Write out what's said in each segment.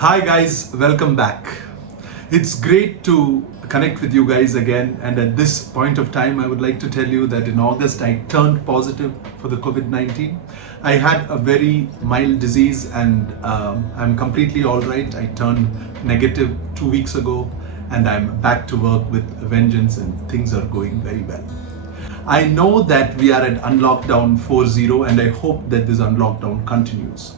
Hi guys, welcome back. It's great to connect with you guys again, and at this point of time I would like to tell you that in August I turned positive for the COVID-19. I had a very mild disease and I'm completely alright. I turned negative 2 weeks ago and I'm back to work with a vengeance and things are going very well. I know that we are at Unlockdown 4.0 and I hope that this Unlockdown continues.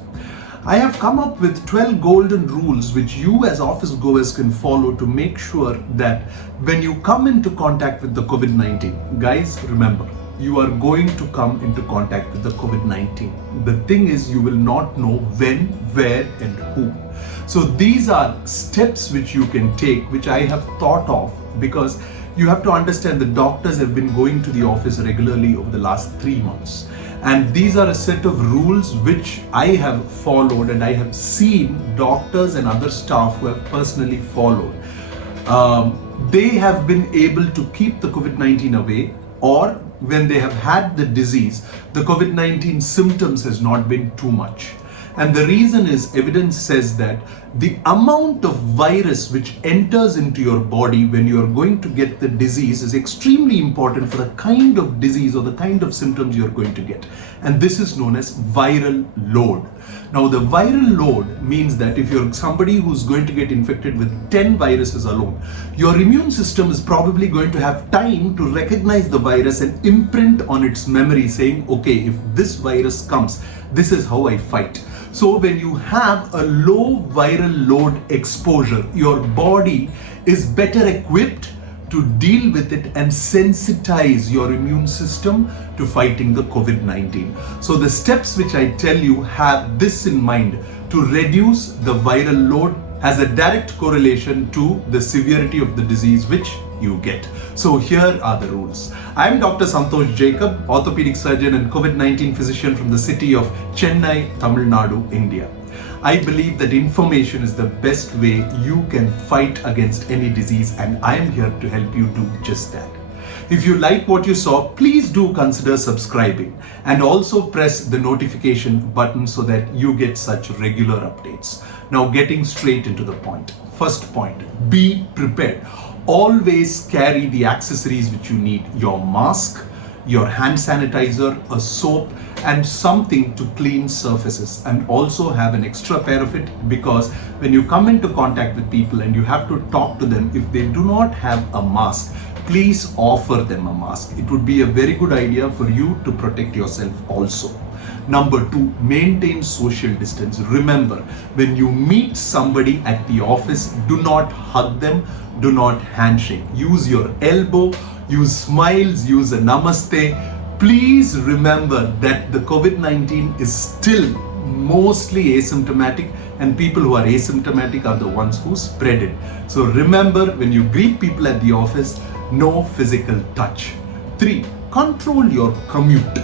I have come up with 12 golden rules which you as office goers can follow to make sure that when you come into contact with the COVID-19, guys, remember, you are going to come into contact with the COVID-19. The thing is, you will not know when, where, and who. So these are steps which you can take, which I have thought of, because you have to understand the doctors have been going to the office regularly over the last 3 months. And these are a set of rules which I have followed and I have seen doctors and other staff who have personally followed. They have been able to keep the COVID-19 away, or when they have had the disease, the COVID-19 symptoms has not been too much. And the reason is, evidence says that the amount of virus which enters into your body when you are going to get the disease is extremely important for the kind of disease or the kind of symptoms you are going to get. And this is known as viral load. Now, the viral load means that if you're somebody who's going to get infected with 10 viruses alone, your immune system is probably going to have time to recognize the virus and imprint on its memory saying, okay, if this virus comes, this is how I fight. So when you have a low viral load exposure, your body is better equipped to deal with it and sensitize your immune system to fighting the COVID-19. So the steps which I tell you have this in mind: to reduce the viral load has a direct correlation to the severity of the disease which you get. So here are the rules. I am Dr. Santosh Jacob, orthopedic surgeon and COVID-19 physician from the city of Chennai, Tamil Nadu, India. I believe that information is the best way you can fight against any disease, and I am here to help you do just that. If you like what you saw, please do consider subscribing and also press the notification button so that you get such regular updates. Now, getting straight into the point. First point, be prepared. Always carry the accessories which you need: your mask, your hand sanitizer, a soap, and something to clean surfaces. And also have an extra pair of it, because when you come into contact with people and you have to talk to them, if they do not have a mask, please offer them a mask. It would be a very good idea for you to protect yourself also. Number 2, maintain social distance. Remember, when you meet somebody at the office, do not hug them, do not handshake. Use your elbow, use smiles, use a namaste. Please remember that the COVID-19 is still mostly asymptomatic, and people who are asymptomatic are the ones who spread it. So remember, when you greet people at the office, no physical touch. 3, control your commute.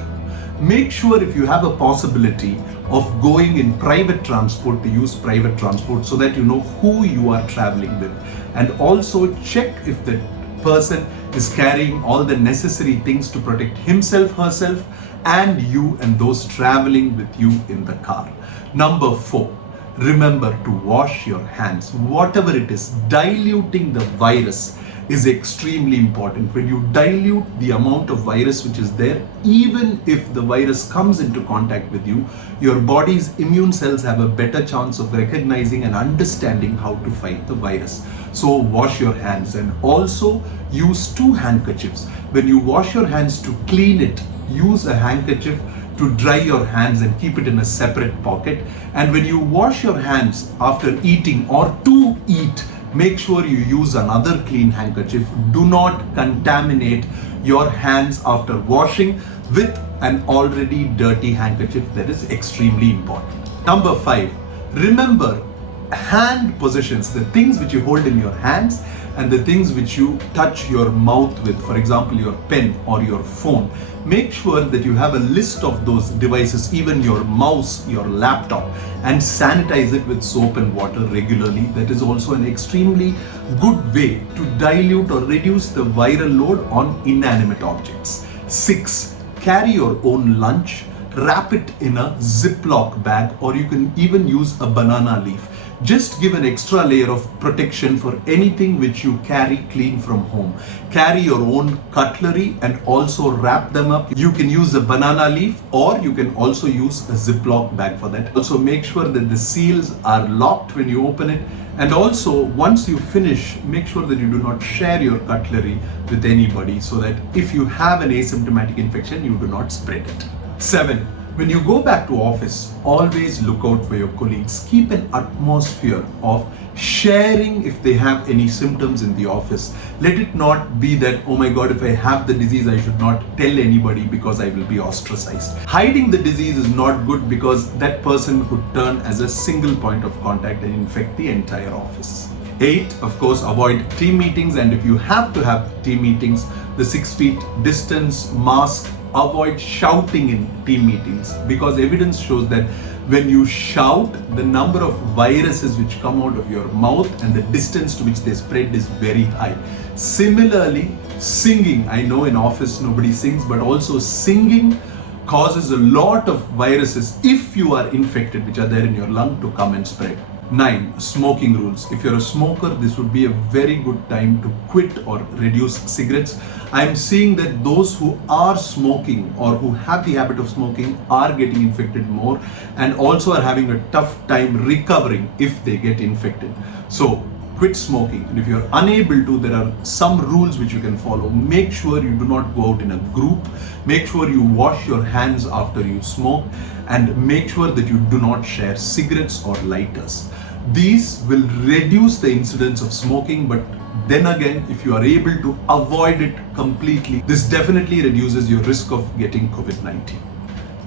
Make sure if you have a possibility of going in private transport, to use private transport so that you know who you are traveling with. And also check if the person is carrying all the necessary things to protect himself, herself, and you and those traveling with you in the car. Number 4, remember to wash your hands. Whatever it is, diluting the virus is extremely important. When you dilute the amount of virus which is there, even if the virus comes into contact with you, your body's immune cells have a better chance of recognizing and understanding how to fight the virus. So wash your hands, and also use 2 handkerchiefs. When you wash your hands, to clean it, use a handkerchief to dry your hands and keep it in a separate pocket. And when you wash your hands after eating or to eat, make sure you use another clean handkerchief. Do not contaminate your hands after washing with an already dirty handkerchief. That is extremely important. Number 5, remember hand positions, the things which you hold in your hands and the things which you touch your mouth with, for example, your pen or your phone. Make sure that you have a list of those devices, even your mouse, your laptop, and sanitize it with soap and water regularly. That is also an extremely good way to dilute or reduce the viral load on inanimate objects. 6, carry your own lunch. Wrap it in a Ziploc bag, or you can even use a banana leaf. Just give an extra layer of protection for anything which you carry clean from home. Carry your own cutlery and also wrap them up. You can use a banana leaf or you can also use a Ziploc bag for that. Also make sure that the seals are locked when you open it. And also, once you finish, make sure that you do not share your cutlery with anybody so that if you have an asymptomatic infection, you do not spread it. 7. When you go back to office, always look out for your colleagues. Keep an atmosphere of sharing if they have any symptoms in the office. Let it not be that, oh my God, if I have the disease, I should not tell anybody because I will be ostracized. Hiding the disease is not good because that person could turn as a single point of contact and infect the entire office. 8, of course, avoid team meetings, and if you have to have team meetings, the 6 feet distance, mask. Avoid shouting in team meetings because evidence shows that when you shout, the number of viruses which come out of your mouth and the distance to which they spread is very high. Similarly, singing, I know in office nobody sings, but also singing causes a lot of viruses if you are infected which are there in your lung to come and spread. 9. Smoking rules. If you're a smoker, this would be a very good time to quit or reduce cigarettes. I'm seeing that those who are smoking or who have the habit of smoking are getting infected more and also are having a tough time recovering if they get infected. So quit smoking, and if you're unable to, there are some rules which you can follow. Make sure you do not go out in a group. Make sure you wash your hands after you smoke, and make sure that you do not share cigarettes or lighters. These will reduce the incidence of smoking, but then again, if you are able to avoid it completely, this definitely reduces your risk of getting COVID-19.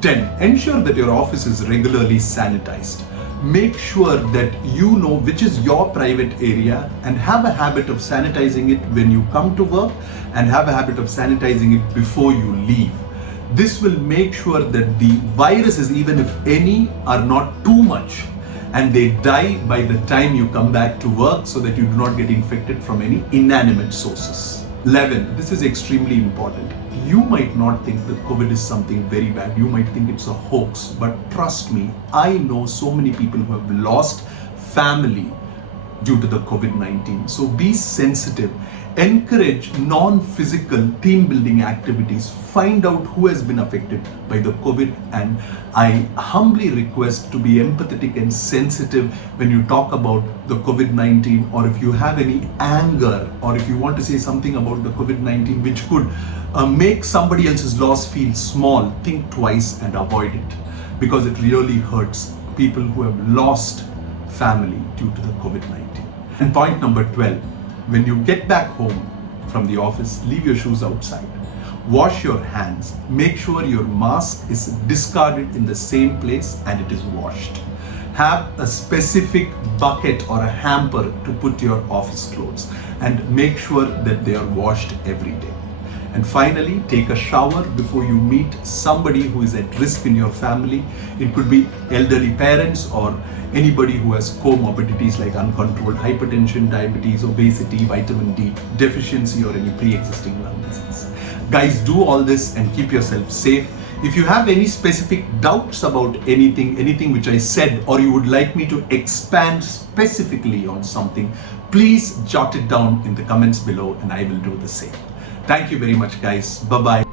10. Ensure that your office is regularly sanitized. Make sure that you know which is your private area and have a habit of sanitizing it when you come to work and have a habit of sanitizing it before you leave. This will make sure that the viruses, even if any, are not too much and they die by the time you come back to work so that you do not get infected from any inanimate sources. 11. This is extremely important. You might not think that COVID is something very bad. You might think it's a hoax, but trust me, I know so many people who have lost family due to the COVID-19. So be sensitive. Encourage non-physical team building activities. Find out who has been affected by the COVID, and I humbly request to be empathetic and sensitive when you talk about the COVID-19, or if you have any anger or if you want to say something about the COVID-19 which could make somebody else's loss feel small, think twice and avoid it, because it really hurts people who have lost family due to the COVID-19. And point number 12, when you get back home from the office, leave your shoes outside. Wash your hands. Make sure your mask is discarded in the same place and it is washed. Have a specific bucket or a hamper to put your office clothes, and make sure that they are washed every day. And finally, take a shower before you meet somebody who is at risk in your family. It could be elderly parents or anybody who has comorbidities like uncontrolled hypertension, diabetes, obesity, vitamin D deficiency, or any pre-existing lung disease. Guys, do all this and keep yourself safe. If you have any specific doubts about anything which I said, or you would like me to expand specifically on something, please jot it down in the comments below and I will do the same. Thank you very much, guys. Bye-bye.